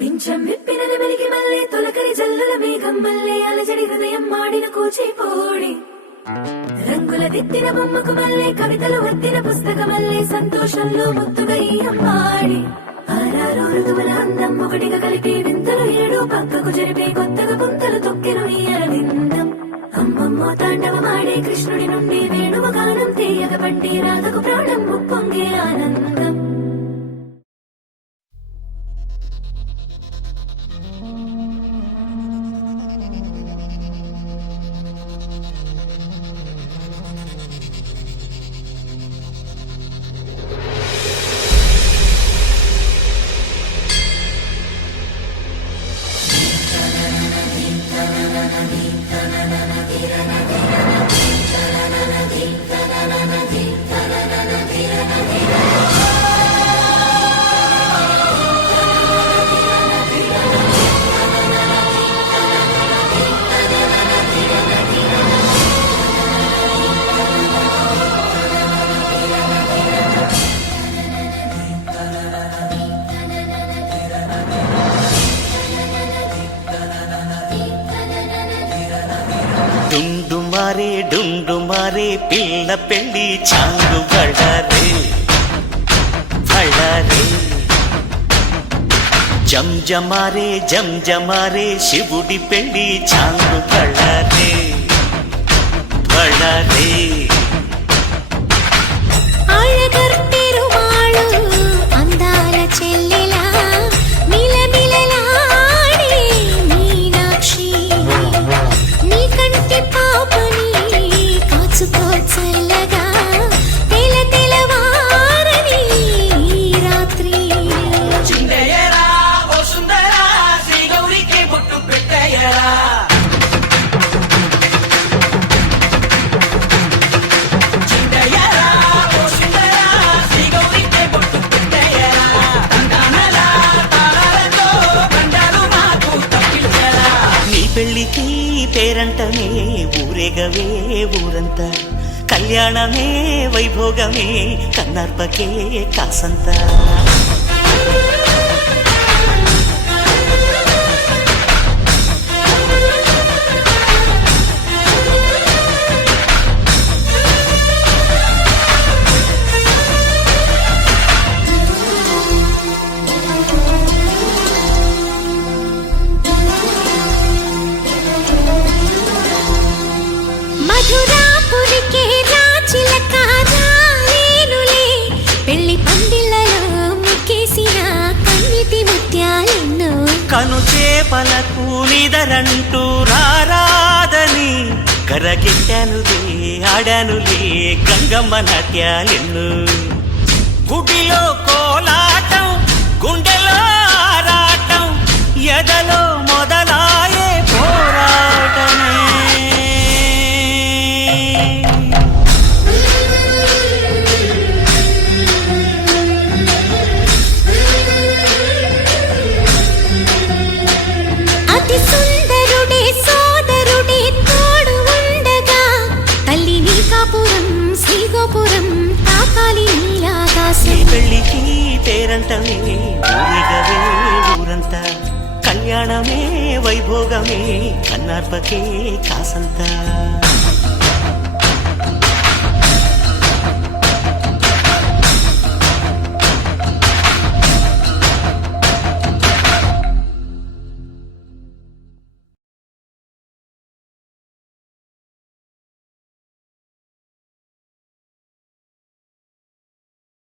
పింఛం విప్పిన మెలికి మల్లె తొలకరి జల్లుల మేఘం మల్లె అలజడి హృదయం మాడిన కూచిపోడి రంగుల దిద్దిన బొమ్మకు మల్లె కవితలు వద్దిన పుస్తక మల్లె సంతోషంలో ముత్తుగా ఈ అమ్మాడి ఆరారు ఋతువుల అందం ఒకటిగా కలిపి వింతలు ఏడు పక్కకు జరిపే కొత్తగా పుంతలు తొక్కెను ఈ అరవిందం అమ్మమ్మో తాండవమాడే కృష్ణుడి నుండి వేణువ గానం తీయగ పండి రాధకు ప్రాణం ఉప్పొంగే ఆనందం. డుండుమారే పిల్ల పెళ్ళి చాంగు బళ్ళారే బళ్ళారే జంజమారే శివుడి పెళ్ళి చాంగు బళ్ళారే బళ్ళారే అందాల చెల్లెలా మిలమిలలాడే మీనాక్షి నీ కంటి పాపని కాచుకో చల్లగా తెలవారని రాత్రి చిందయ్యరా ఓ సుందరా శ్రీ గౌరికి బొట్టు పెట్టయ్యరా చిందయ్యరా ఓ సుందరా శ్రీ గౌరికి బొట్టు పెట్టయ్యరా తందానలా తాళాలతో కండాలు మాకు తప్పించరా నీ పెళ్ళికి పేరంటమే ఊరేగవే ఊరంతా కళ్యాణమే వైభోగమే కన్నార్పకే కాసంతా మధురాపురికే రాచిలక రాలేనులే పెళ్లి పందిళ్ళలో ముక్కేసిన కన్నిటి ముత్యాలెన్నో కను చేపలకు నిదరంటూ రారాదని కరగెట్టానులే ఆడానులే గంగమ్మ నాట్యాలెన్ను గుడిలో కోలాటం గుండెలో ఆరాటం ఎదలో మొదలాయే పోరాటమే అతి సుందరుడే సోదరుడే తోడు ఉండగా తల్లి నీ కాపురం శ్రీగోపురం తాకాలి నీ నీలాకాశం పెళ్ళికి పేరంటమే ఊరేగవే ఊరంతా కళ్యాణమే వైభోగమే కన్నార్పకే కాసంతా